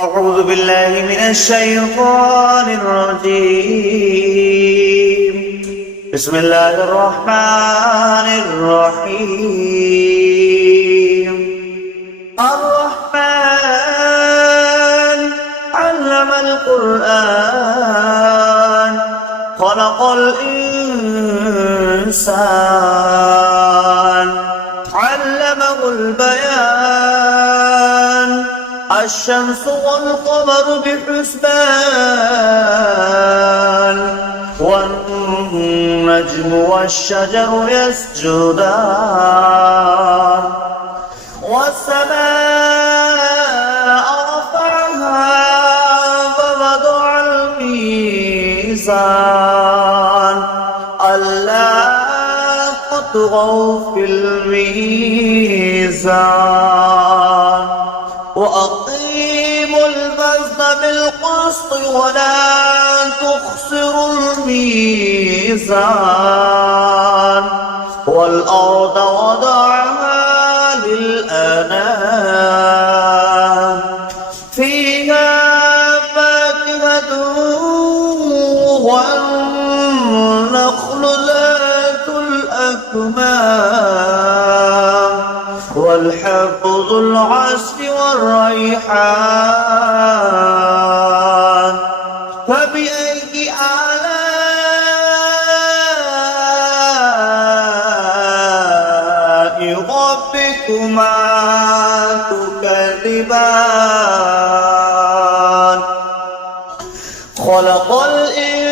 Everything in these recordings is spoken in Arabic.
أعوذ بالله من الشيطان الرجيم. بسم الله الرحمن الرحيم. الرحمن علم القرآن خلق الإنسان علمه البيان الشمس والقمر بحسبان والنجم والشجر يسجدان والسماء رفعها ووضع الميزان ألا تطغوا في الميزان وأقيموا الوزن بالقسط ولا تخسروا الميزان والأرض وضعها للأنام فيها فاكهة والنخل ذات الأكمام والحب ذو العصف والريحان فبأي آلاء ربكما تكذبان خلق الإنسان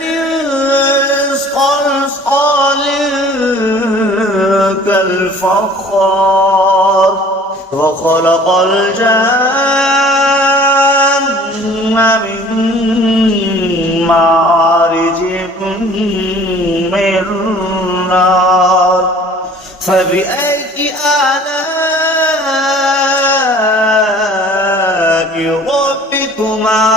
من صلصال كالفخار وخلق الجن من مارج من نار فبأي آلاء ربكما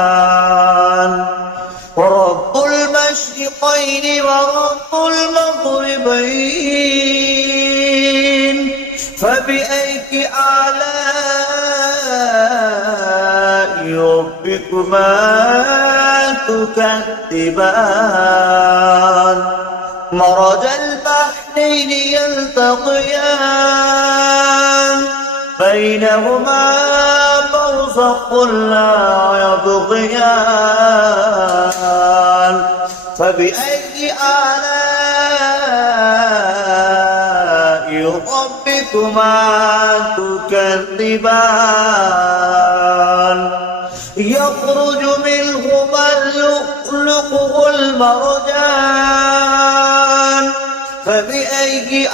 تكذبان ورب المشرقين ورب المغربين فبأي آلاء ربكما تكذبان مرج البحرين يلتقيان بينهما برزخ لا يبغيان فبأي آلاء ربكما تكذبان يخرج منهما اللؤلؤ والمرجان فبأي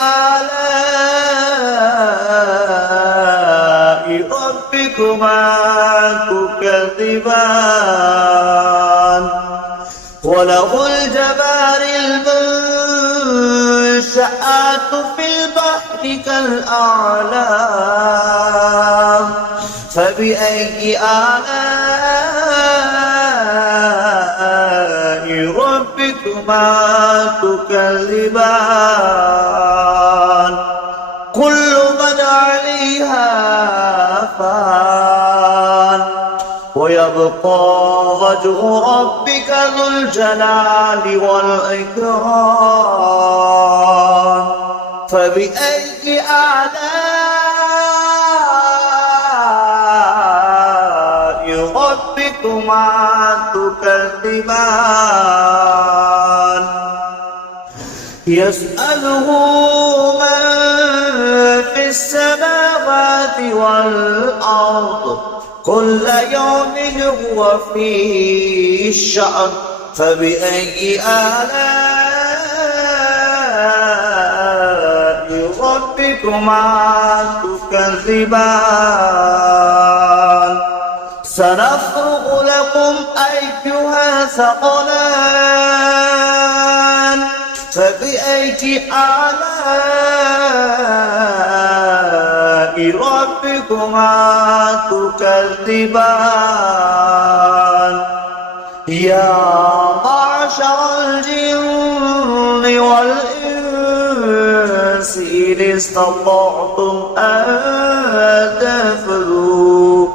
آلاء ربكما تكذبان وله الجوار المنشآت في البحر كالأعلام فبأي آلاء ربكما تكذبان كل من عليها فان ويبقى وجه ربك ذو الجلال والإكرام فبأي آلاء ربكما تكذبان يسأله من في السماوات والأرض كل يوم هو في شأن فبأي آلاء ربكما تكذبان سنفرغ لكم أيها ثقلان فبأي آلاء ربكما تكذبان يا معشر الجن والإنس استطعتم أن تنفذوا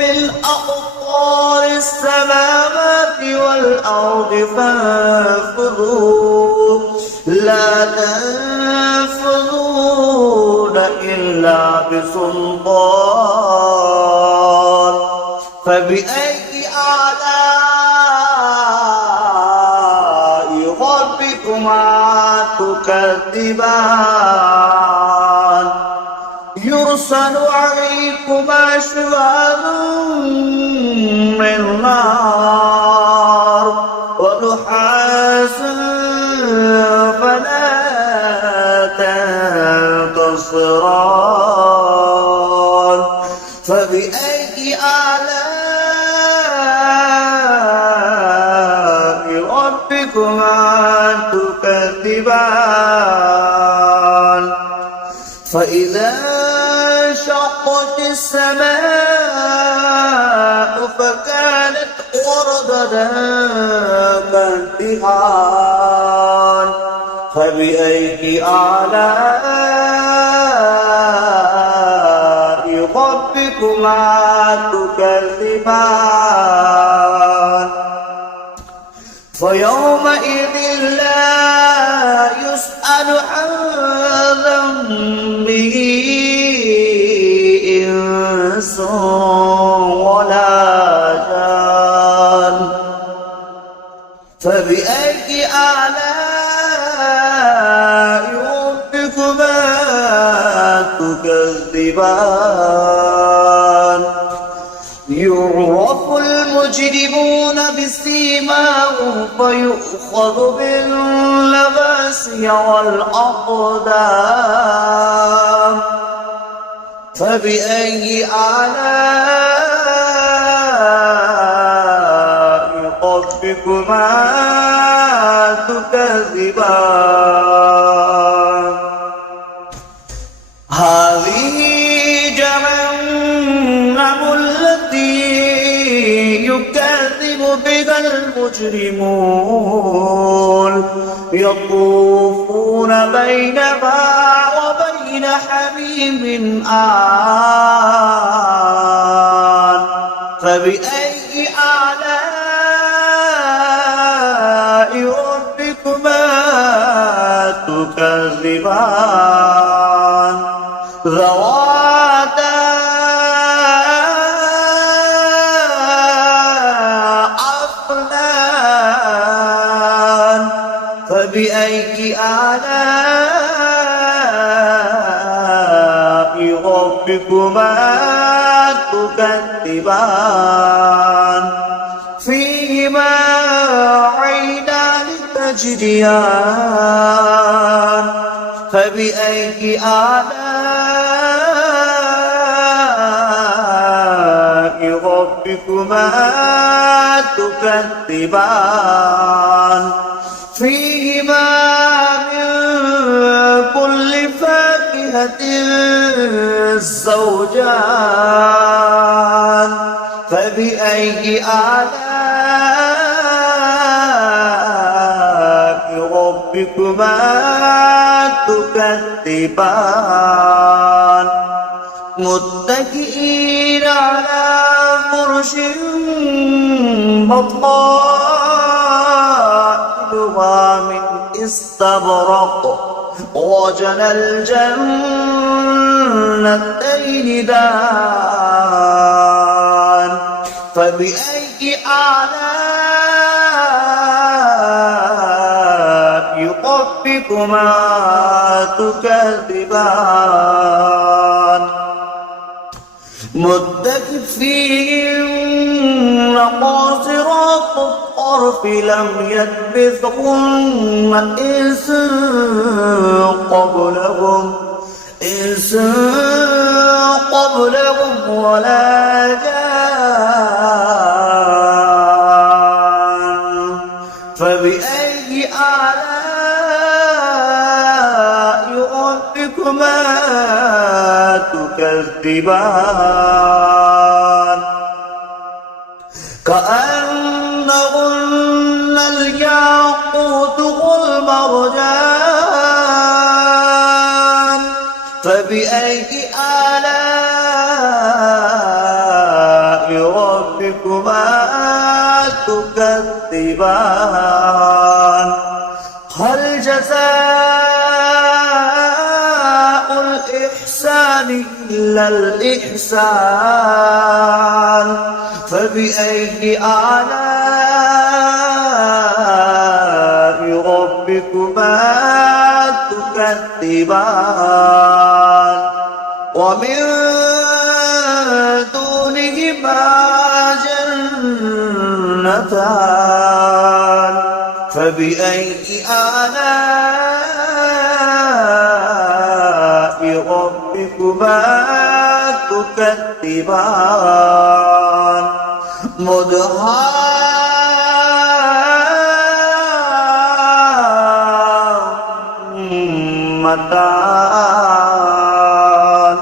من أقطار السماوات والأرض فانفذوا لا تنفذون إلا بسلطان فبأي آلاء ربكما تكذبان يرسل عليكما شواظ من نار ونحاس فلا تنتصران فبأي آلاء ربكما تكذبان فإذا انشقت السماء فكانت وردة كالدهان فبأي آلاء ربكما تكذبان فيومئذ لا يسأل عن ذنبه إنس ولا جان فبأي آلاء ربكما تكذبان يعرف المجرمون بسيماهم فيؤخذ بالنواصي والأقدام فبأي آلاء ربكما تكذبان هذه جهنم التي يكذب بها المجرمون يطوفون بينها وبين حميم آن فبأي آلاء ربكما تكذبان ذواتا أفنان فبأي آلاء ربكما تكذبان فيهما عينان تجريان فبأي آلاء ربكما تكذبان فيهما من كل فاكهة زوجان فبأي آلاء ربكما تكذبان متكئين على فرش بطائنها من استبرق وجنى الجنتين دان فبأي آلاء ربكما تكذبان متكئين قاصرات الطرف لم يطمثهن إنس قبلهم ولا جان فبأي آلاء ربكما تكذبان كأنهن الياقوت والمرجان فبأي آلاء ربكما تكذبان هل جزاء الإحسان إلا الإحسان فبأي آلاء ربكما تكذبان ومن دونهما جنتان فبأي آلاء ربكما تكذبان مدهامتان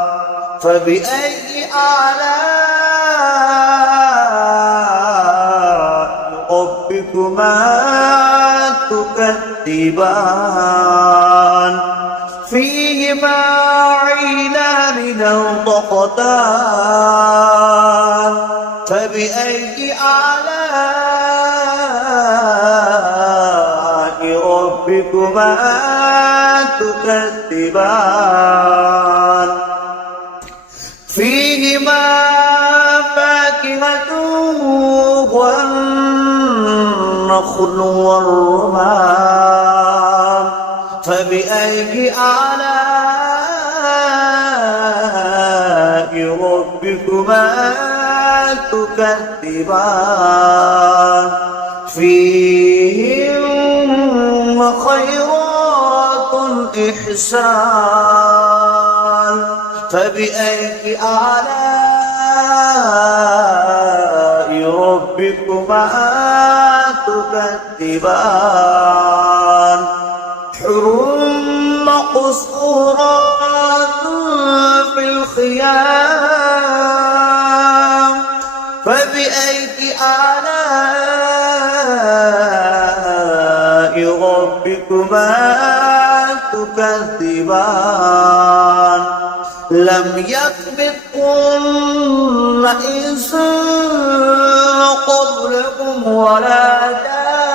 فبأي آلاء ربكما تكذبان فيهما عينان نضختان فبأي آلاء ربكما تكذبان فيهما فاكهة والنخل والرمان فبأي آلاء ربكما تكذبان فيهن خيرات إحسان فبأي آلاء ربكما تكذبان حر مقصورات في الخيام فبأي آلاء ربكما تكذبان لم يطبقهن إنس قبلكم ولا جان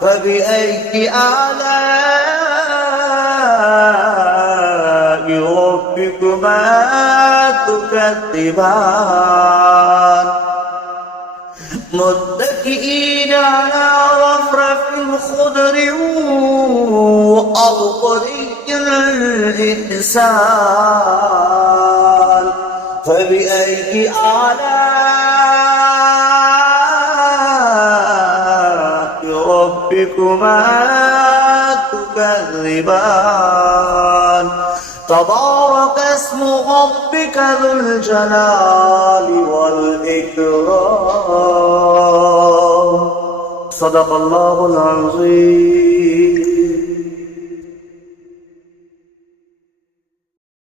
فبأي آلاء ربكما تكذبان متكئين على رفرف خضر وأبقري الإحسان فبأي آلاء ربكما تكذبان تبارك اسم ربك ذو الجلال والإكرام صدق الله العظيم.